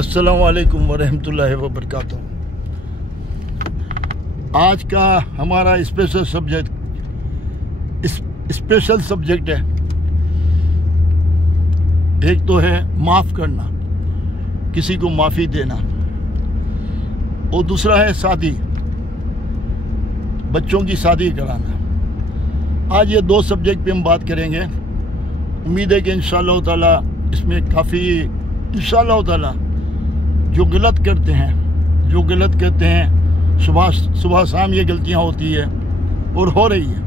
अस्सलामु अलैकुम वरहमतुल्लाहि वबरकातुहू। आज का हमारा स्पेशल सब्जेक्ट है। एक तो है माफ़ करना, किसी को माफ़ी देना, और दूसरा है शादी, बच्चों की शादी कराना। आज ये दो सब्जेक्ट पे हम बात करेंगे। उम्मीद है कि इंशाअल्लाह ताला इसमें काफ़ी इंशाअल्लाह ताला जो गलत करते हैं सुबह शाम ये गलतियां होती है और हो रही है,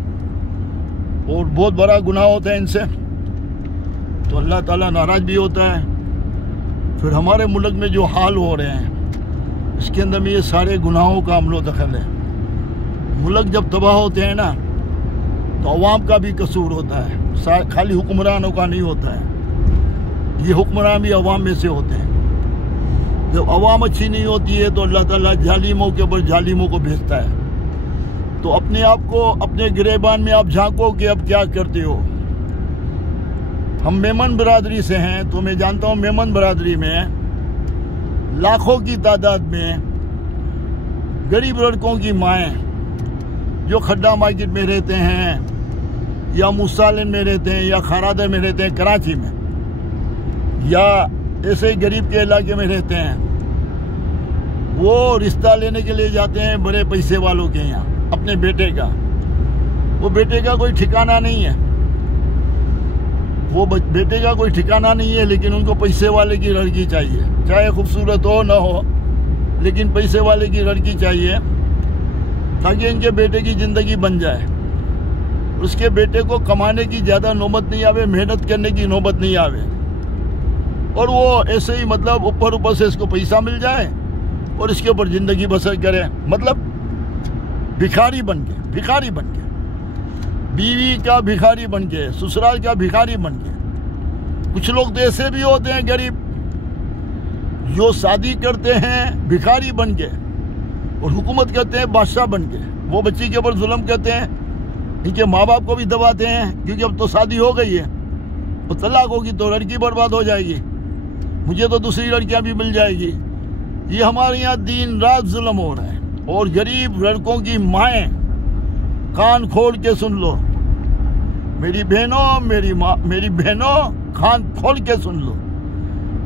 और बहुत बड़ा गुनाह होता है इनसे, तो अल्लाह ताला नाराज़ भी होता है। फिर हमारे मुल्क में जो हाल हो रहे हैं इसके अंदर में ये सारे गुनाहों का अमलो दखल है। मुल्क जब तबाह होते हैं ना तो अवाम का भी कसूर होता है, खाली हुक्मरानों का नहीं होता है। ये हुक्मरान भी अवाम में से होते हैं। जब अवाम अच्छी नहीं होती है तो अल्लाह ताला जालिमों के ऊपर जालिमों को भेजता है। तो अपने आप को अपने गिरेबान में आप झांको कि अब क्या करते हो। हम मेमन बरादरी से हैं, तो मैं जानता हूँ मेमन बरादरी में लाखों की तादाद में गरीब लड़कों की माएँ जो खड्डा मार्केट में रहते हैं या मुसालिन में रहते हैं या खारादर में रहते हैं, कराची में, या ऐसे ही गरीब के इलाके में रहते हैं, वो रिश्ता लेने के लिए जाते हैं बड़े पैसे वालों के यहाँ अपने बेटे का। वो बेटे का कोई ठिकाना नहीं है, लेकिन उनको पैसे वाले की लड़की चाहिए, चाहे खूबसूरत हो ना हो, लेकिन पैसे वाले की लड़की चाहिए ताकि इनके बेटे की ज़िंदगी बन जाए। उसके बेटे को कमाने की ज़्यादा नौबत नहीं आवे, मेहनत करने की नौबत नहीं आवे, और वो ऐसे ही मतलब ऊपर से इसको पैसा मिल जाए और इसके ऊपर ज़िंदगी बसर करे। मतलब भिखारी बन के बीवी का भिखारी बन के, ससुराल का भिखारी बन के। कुछ लोग तो ऐसे भी होते हैं गरीब जो शादी करते हैं भिखारी बन के और हुकूमत करते हैं बादशाह बन के। वो बच्ची के ऊपर जुल्म करते हैं, इनके माँ बाप को भी दबाते हैं, क्योंकि अब तो शादी हो गई है, तो तलाक होगी तो लड़की बर्बाद हो जाएगी, मुझे तो दूसरी लड़कियां भी मिल जाएगी। ये हमारे यहाँ दिन रात जुल्म हो रहा है। और गरीब लड़कों की माएँ कान खोल के सुन लो, मेरी बहनों कान खोल के सुन लो।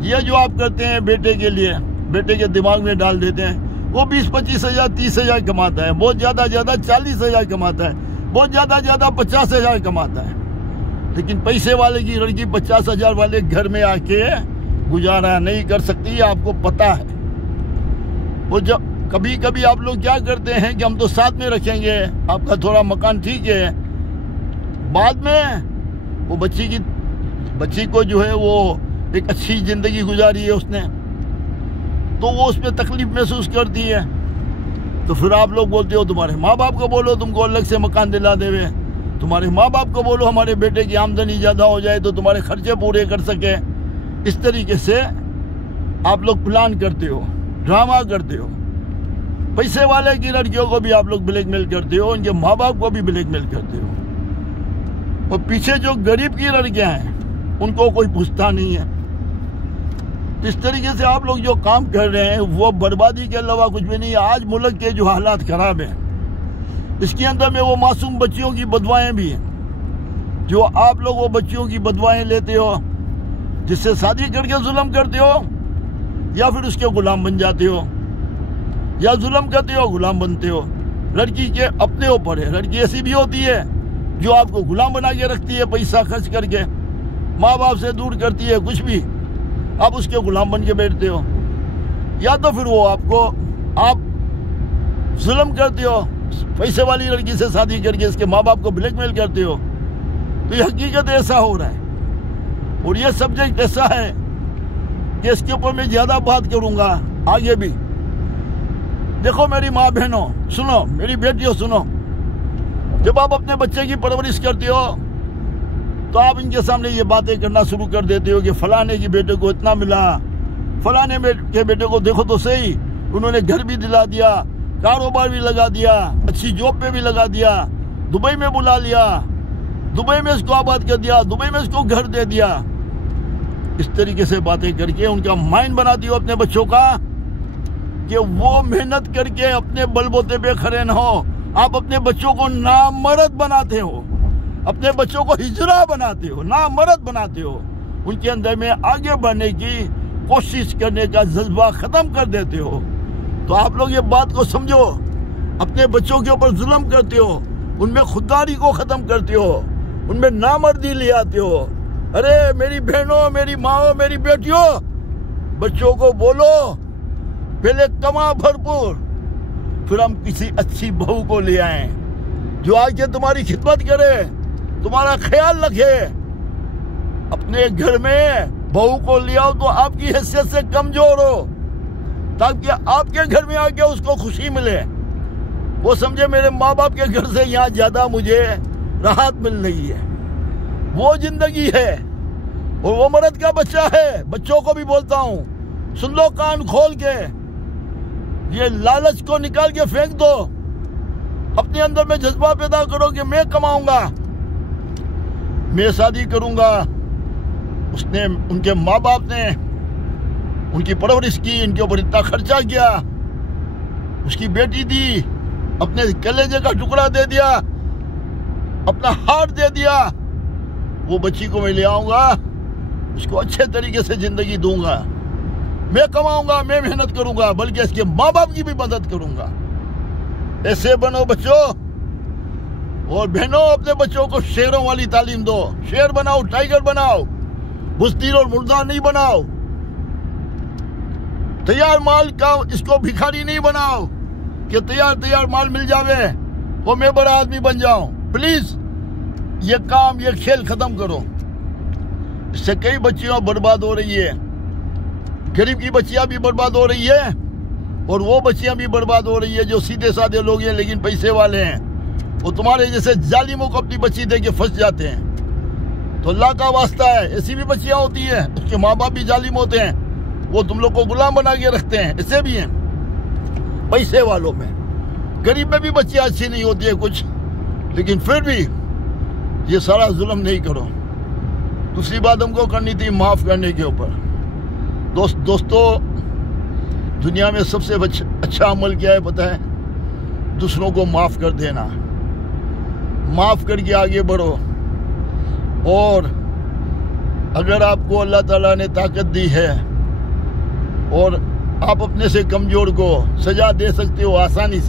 ये जो आप करते हैं बेटे के लिए, बेटे के दिमाग में डाल देते हैं। वो 20-25 हज़ार 30 हज़ार कमाता है, बहुत ज़्यादा 40 हज़ार कमाता है, बहुत ज़्यादा 50 हज़ार कमाता है, लेकिन पैसे वाले की लड़की 50 हज़ार वाले घर में आके गुजारा नहीं कर सकती, आपको पता है। वो जब कभी आप लोग क्या करते हैं कि हम तो साथ में रखेंगे, आपका थोड़ा मकान ठीक है, बाद में वो बच्ची को जो है वो एक अच्छी ज़िंदगी गुजारी है उसने, तो वो उस पर तकलीफ महसूस करती है। तो फिर आप लोग बोलते हो तुम्हारे माँ बाप को बोलो तुमको अलग से मकान दिला देवे, तुम्हारे माँ बाप को बोलो हमारे बेटे की आमदनी ज़्यादा हो जाए तो तुम्हारे खर्चे पूरे कर सके। इस तरीके से आप लोग प्लान करते हो, ड्रामा करते हो। पैसे वाले की लड़कियों को भी आप लोग ब्लैकमेल करते हो, उनके माँ बाप को भी ब्लैकमेल करते हो, और पीछे जो गरीब की लड़कियां हैं उनको कोई पूछता नहीं है। इस तरीके से आप लोग जो काम कर रहे हैं वो बर्बादी के अलावा कुछ भी नहीं है। आज मुल्क के जो हालात खराब हैं, इसके अंदर में वो मासूम बच्चियों की बदवाएं भी हैं, जो आप लोग वो बच्चियों की बदवाएं लेते हो, जिससे शादी करके जुल्म करते हो, या फिर उसके गुलाम बन जाते हो, या जुल्म करते हो गुलाम बनते हो। लड़की के अपने ऊपर है। लड़की ऐसी भी होती है जो आपको गुलाम बना के रखती है, पैसा खर्च करके माँ बाप से दूर करती है, कुछ भी आप उसके गुलाम बन के बैठते हो, या तो फिर वो आप जुल्म करते हो, पैसे वाली लड़की से शादी करके इसके माँ बाप को ब्लैकमेल करते हो। तो ये हकीकत ऐसा हो रहा है, और ये सब्जेक्ट ऐसा है कि इसके ऊपर मैं ज़्यादा बात करूँगा आगे भी। देखो मेरी माँ बहनों सुनो, मेरी बेटियों सुनो, जब आप अपने बच्चे की परवरिश करते हो तो आप इनके सामने ये बातें करना शुरू कर देते हो कि फलाने की बेटे को इतना मिला, फलाने के बेटे को देखो तो सही, उन्होंने घर भी दिला दिया, कारोबार भी लगा दिया, अच्छी जॉब पे भी लगा दिया, दुबई में बुला लिया, दुबई में इसको आबाद कर दिया, दुबई में इसको घर दे दिया। इस तरीके से बातें करके उनका माइंड बना दियो अपने बच्चों का कि वो मेहनत करके अपने बलबूते पे खड़े न हो। आप अपने बच्चों को नामर्द बनाते हो, अपने बच्चों को हिजरा बनाते हो, नामर्द बनाते हो। उनके अंदर में आगे बढ़ने की कोशिश करने का जज्बा खत्म कर देते हो। तो आप लोग ये बात को समझो, अपने बच्चों के ऊपर जुल्म करते हो, उनमें खुददारी को खत्म करते हो, उनमें नामर्दी ले आते हो। अरे मेरी बहनों, मेरी माओ, मेरी बेटियों, बच्चों को बोलो पहले कमा भरपूर, फिर हम किसी अच्छी बहू को ले आए जो आके तुम्हारी खिदमत करे, तुम्हारा ख्याल रखे। अपने घर में बहू को ले आओ तो आपकी हैसियत से कमजोर हो, ताकि आपके घर में आके उसको खुशी मिले। वो समझे मेरे माँ बाप के घर से यहाँ ज्यादा मुझे राहत मिल रही है। वो जिंदगी है और वो मर्द का बच्चा है। बच्चों को भी बोलता हूँ, सुन लो कान खोल के, ये लालच को निकाल के फेंक दो। अपने अंदर में जज्बा पैदा करो कि मैं कमाऊंगा, मैं शादी करूंगा। उसने, उनके माँ बाप ने उनकी परवरिश की, इनके ऊपर इतना खर्चा किया, उसकी बेटी दी, अपने कलेजे का टुकड़ा दे दिया, अपना हार्ट दे दिया। वो बच्ची को मैं ले आऊंगा, उसको अच्छे तरीके से जिंदगी दूंगा, मैं कमाऊंगा, मैं मेहनत करूंगा, बल्कि इसके माँ बाप की भी मदद करूंगा। ऐसे बनो बच्चों और बहनों, अपने बच्चों को शेरों वाली तालीम दो। शेर बनाओ, टाइगर बनाओ, बुज़दिल और मुर्दा नहीं बनाओ। तैयार माल का इसको भिखारी नहीं बनाओ कि तैयार माल मिल जावे और मैं बड़ा आदमी बन जाऊं। प्लीज ये काम, ये खेल खत्म करो। इससे कई बच्चियां बर्बाद हो रही है, गरीब की बच्चियां भी बर्बाद हो रही है और वो बच्चियां भी बर्बाद हो रही है जो सीधे साधे लोग हैं लेकिन पैसे वाले हैं। वो तुम्हारे जैसे जालिमों को अपनी बच्ची दे के फंस जाते हैं। तो अल्लाह का वास्ता है, ऐसी भी बच्चियां होती हैं, उसके माँ बाप भी जालिम होते हैं, वो तुम लोग को गुलाम बना के रखते हैं। ऐसे भी हैं पैसे वालों में। गरीब में भी बच्चियां अच्छी नहीं होती है कुछ, लेकिन फिर भी ये सारा जुल्म नहीं करो। दूसरी बात हमको करनी थी माफ करने के ऊपर। दोस्तों, दुनिया में सबसे अच्छा अमल क्या है पता है? दूसरों को माफ कर देना। माफ करके आगे बढ़ो। और अगर आपको अल्लाह ताला ने ताकत दी है और आप अपने से कमजोर को सजा दे सकते हो, आसानी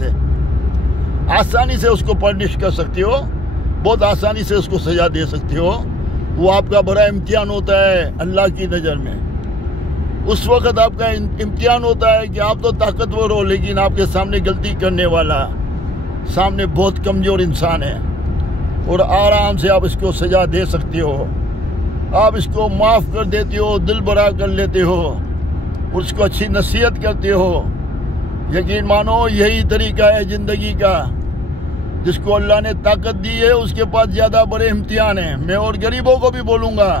से उसको पनिश कर सकते हो, बहुत आसानी से उसको सजा दे सकते हो। वो आपका बड़ा इम्तिहान होता है अल्लाह की नज़र में। उस वक्त आपका इम्तिहान होता है कि आप तो ताकतवर हो, लेकिन आपके सामने गलती करने वाला सामने बहुत कमजोर इंसान है और आराम से आप इसको सजा दे सकते हो। आप इसको माफ़ कर देते हो, दिल बड़ा कर लेते हो और उसको अच्छी नसीहत करते हो। यकीन मानो यही तरीका है ज़िंदगी का। जिसको अल्लाह ने ताकत दी है उसके पास ज़्यादा बड़े इम्तिहान हैं। मैं और गरीबों को भी बोलूँगा,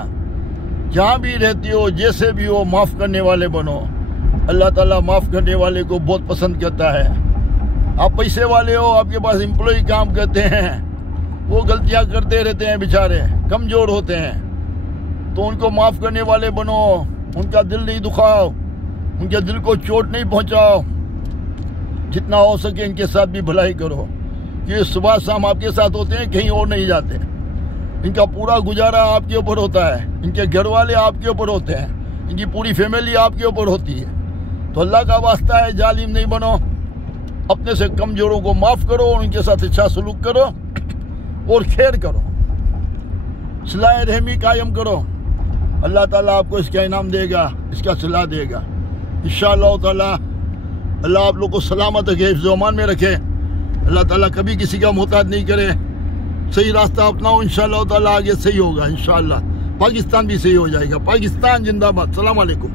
जहाँ भी रहती हो, जैसे भी हो, माफ़ करने वाले बनो। अल्लाह ताला माफ़ करने वाले को बहुत पसंद करता है। आप पैसे वाले हो, आपके पास एम्प्लॉय काम करते हैं, वो गलतियाँ करते रहते हैं, बेचारे कमज़ोर होते हैं, तो उनको माफ़ करने वाले बनो। उनका दिल नहीं दुखाओ, उनके दिल को चोट नहीं पहुँचाओ। जितना हो सके इनके साथ भी भलाई करो। ये सुबह शाम आपके साथ होते हैं, कहीं और नहीं जाते। इनका पूरा गुजारा आपके ऊपर होता है, इनके घर वाले आपके ऊपर होते हैं, इनकी पूरी फैमिली आपके ऊपर होती है। तो अल्लाह का वास्ता है, जालिम नहीं बनो। अपने से कमजोरों को माफ़ करो और उनके साथ अच्छा सलूक करो और खैर करो, सिलाए रहमी कायम करो। अल्लाह ताला आपको इसका इनाम देगा, इसका सिला देगा इंशाअल्लाह ताला। अल्लाह आप लोग को सलामत रखे, हिफ्ज़ अमान में रखे। अल्लाह ताला कभी किसी का मोहताज नहीं करे। सही रास्ता अपनाओ, इंशाअल्लाह ताला आगे सही होगा। इंशाअल्लाह पाकिस्तान भी सही हो जाएगा। पाकिस्तान जिंदाबाद। सलाम अलैकुम।